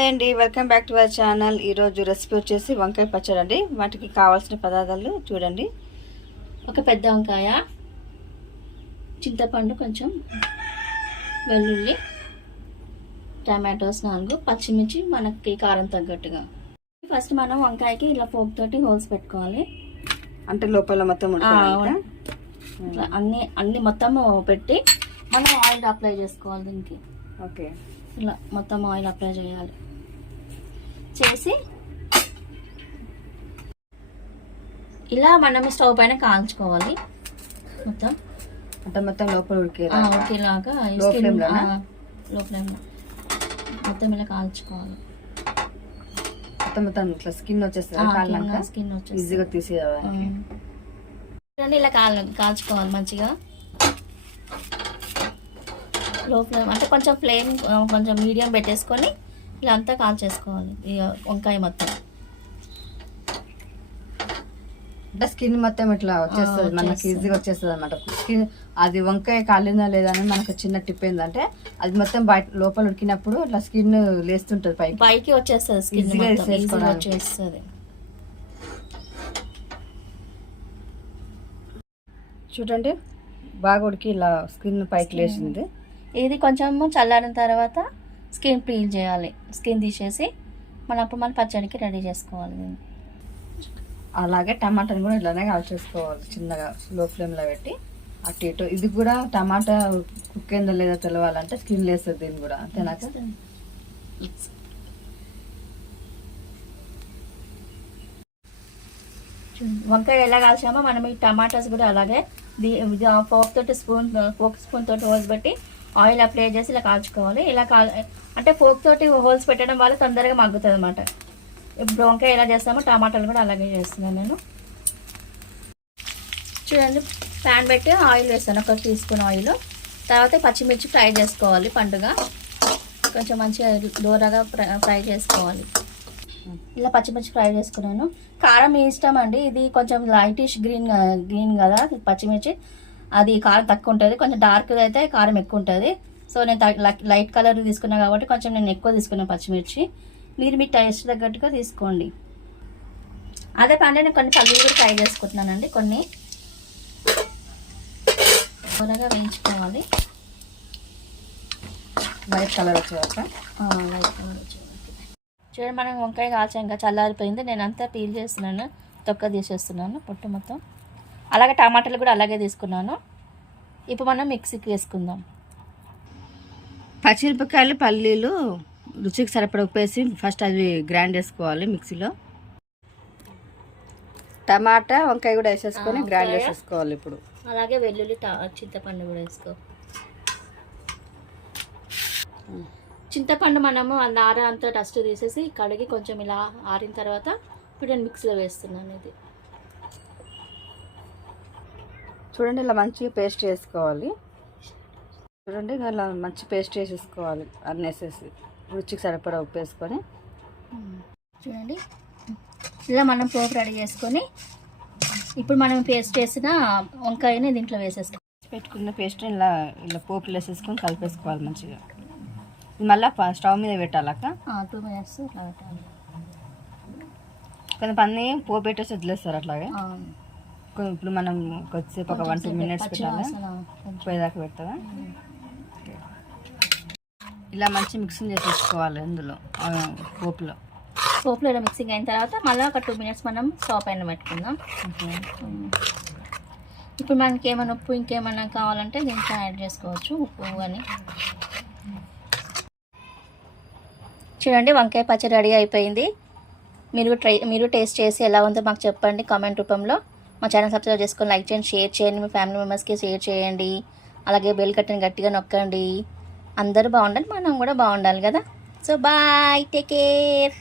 Hi అండి, welcome back to our channel. ఈరోజు recipe వచ్చేసి వంకాయ పచ్చడి అండి. వాటికి కావాల్సిన పదార్థాలు చూడండి. ఒక పెద్ద వంకాయ, చింతపండు కొంచెం, వెల్లుల్లి, టమాటోస్ 4, పచ్చిమిర్చి మనకి కారం తగ్గట్టుగా. ఫస్ట్ మనం వంకాయకి ఇలా ఫోక్ తోటి హోల్స్ పెట్టుకోవాలి. అంటే లోపల మొత్తం ఇట్లా అన్ని మొత్తం పెట్టి మనం ఆయిల్ అప్లై చేసుకోవాలి. దీనికి ఓకే, ఇలా మొత్తం ఆయిల్ అప్లై చేయాలి. చేసి ఇలా మనం స్టవ్ పైన కాల్చుకోవాలి. మొత్తం లోపల ఉడికేలాగా లో ఫ్లేమ్లో మొత్తం ఇలా కాల్చుకోవాలి. మొత్తం ఇట్లా స్కిన్ వచ్చేస్తుంది. స్కిన్ వచ్చేసి ఈజీగా తీసేయాలి. ఇలా కాల్చుకోవాలి మంచిగా. లో ఫ్లేమ్ అంటే కొంచెం ఫ్లేమ్ కొంచెం మీడియం పెట్టేసుకొని ఇలా అంతా కాల్చేసుకోవాలి. ఇక వంకాయ మొత్తం అంటే స్కిన్ మొత్తం ఇట్లా వచ్చేస్తుంది, మనకి ఈజీగా వచ్చేస్తుంది అనమాట. స్కిన్ అది వంకాయ కాలిందా లేదా అని మనకు చిన్న టిప్ ఏంటంటే, అది మొత్తం బయట లోపల ఉడికినప్పుడు ఇట్లా స్కిన్ లేస్తుంటది, పైకి వచ్చేస్తుంది. స్కిన్ వచ్చేస్తుంది. చూడండి, బాగా ఉడికి ఇలా స్కిన్ పైకి లేచింది. ఇది కొంచెం చల్లారిన తర్వాత స్కిన్ పీల్ చేయాలి. స్కిన్ తీసేసి మనం పచ్చడికి రెడీ చేసుకోవాలి. అలాగే టమాటాని కూడా ఇట్లానే కాల్చేసుకోవాలి చిన్నగా లో ఫ్లేమ్లో పెట్టి అటు ఇటు. ఇది కూడా టమాటా కుక్ అయిందో లేదో తెలవాలంటే స్కిన్ లేస్తుంది దీన్ని కూడా, అంతేనా? వంకాయ ఎలా కాల్చామో మనం ఈ టమాటాస్ కూడా అలాగే ఫోక్ స్పూన్ తోటి హోల్స్ పెట్టి ఆయిల్ అప్లై చేసి ఇలా కాల్చుకోవాలి. ఇలా అంటే ఫోక్ తోటి హోల్స్ పెట్టడం వల్ల తొందరగా మగ్గుతుంది అనమాట. ఇప్పుడు వంకాయ ఎలా చేస్తామో టమాటాలు కూడా అలాగే చేస్తున్నాను నేను. చూడండి, ప్యాన్ పెట్టి ఆయిల్ వేస్తాను, 1 టీ స్పూన్ ఆయిల్. తర్వాత పచ్చిమిర్చి ఫ్రై చేసుకోవాలి. పండుగ కొంచెం మంచిగా దూరగా ఫ్రై చేసుకోవాలి. ఇలా పచ్చిమిర్చి ఫ్రై చేసుకున్నాను. కారం మీ ఇష్టం అండి. ఇది కొంచెం లైటిష్ గ్రీన్ కదా పచ్చిమిర్చి, అది కారం తక్కువ ఉంటుంది. కొంచెం డార్క్ అయితే కారం ఎక్కువ ఉంటుంది. సో నేను లైట్ కలర్ తీసుకున్నా కాబట్టి కొంచెం నేను ఎక్కువ తీసుకున్నాను పచ్చిమిర్చి. మీరు మీ టేస్ట్ తగ్గట్టుగా తీసుకోండి. అదే పని నేను కొన్ని పల్లీలు కూడా ఫ్రై చేసుకుంటున్నానండి. కొన్ని త్వరగా వేయించుకోవాలి. లైట్ కలర్ వచ్చేదాక. చూడండి, మనం వంకాయ కాల్చాం, ఇంకా చల్లారిపోయింది. నేను అంతా పీల్ చేస్తున్నాను, తొక్క తీసేస్తున్నాను పొట్టు మొత్తం. అలాగే టమాటాలు కూడా అలాగే తీసుకున్నాను. ఇప్పుడు మనం మిక్సీకి వేసుకుందాం. పచ్చిమిరపకాయలు, పల్లీలు, రుచికి సరిపడా ఉప్పేసి ఫస్ట్ అది గ్రైండ్ చేసుకోవాలి మిక్సీలో. టమాటా, వంకాయ కూడా వేసేసుకొని గ్రైండ్ చేసేసుకోవాలి. ఇప్పుడు అలాగే వెల్లుల్లి, చింతపండు కూడా వేసుకో. చింతపండు మనము నార అంతా డస్ట్ తీసేసి కడిగి కొంచెం ఇలా ఆరిన తర్వాత ఇప్పుడు నేను మిక్సీలో వేస్తున్నాను. ఇది చూడండి, ఇలా మంచిగా పేస్ట్ చేసుకోవాలి. చూడండి, ఇలా మంచి పేస్ట్ వేసేసుకోవాలి. అన్నీ వేసేసి రుచికి సరిపడా ఉప్పు వేసుకొని. చూడండి, ఇలా మనం పోపు రెడీ చేసుకొని ఇప్పుడు మనం పేస్ట్ చేసిన వంకాయని దీంట్లో వేసేసుకోవాలి. పెట్టుకున్న పేస్ట్ ఇలా పోపులు వేసేసుకొని కలిపేసుకోవాలి మంచిగా. మళ్ళీ స్టవ్ మీద పెట్టాలక్క 2 మినిట్స్ ఇట్లా పెట్టాలి. కొంతమంది పోపు పెట్టేసి వదిలేస్తారు అట్లాగే. ఇప్పుడు మనం కొద్దిసేపు ఒక 1-2 మినిట్స్ పెట్టాలి, పోయేదాకా పెడతావా? ఇలా మంచి మిక్సింగ్ చేసేసుకోవాలి. అందులో పోపులో ఇలా మిక్సింగ్ అయిన తర్వాత మళ్ళీ ఒక 2 మినిట్స్ మనం స్టవ్ పైన పెట్టుకుందాం. ఇప్పుడు మనకి ఏమైనా ఉప్పు ఇంకేమైనా కావాలంటే దీంట్లో యాడ్ చేసుకోవచ్చు, ఉప్పు అని. చూడండి, వంకాయ పచ్చడి రెడీ అయిపోయింది. మీరు టేస్ట్ చేసి ఎలా ఉందో మాకు చెప్పండి కామెంట్ రూపంలో. మా ఛానల్ సబ్స్క్రైబ్ చేసుకొని లైక్ చేయండి, షేర్ చేయండి, మీ ఫ్యామిలీ మెంబర్స్కి షేర్ చేయండి. అలాగే బెల్ కట్టని గట్టిగా నొక్కండి. అందరూ బాగుండాలి, మనం కూడా బాగుండాలి కదా. So bye, take care.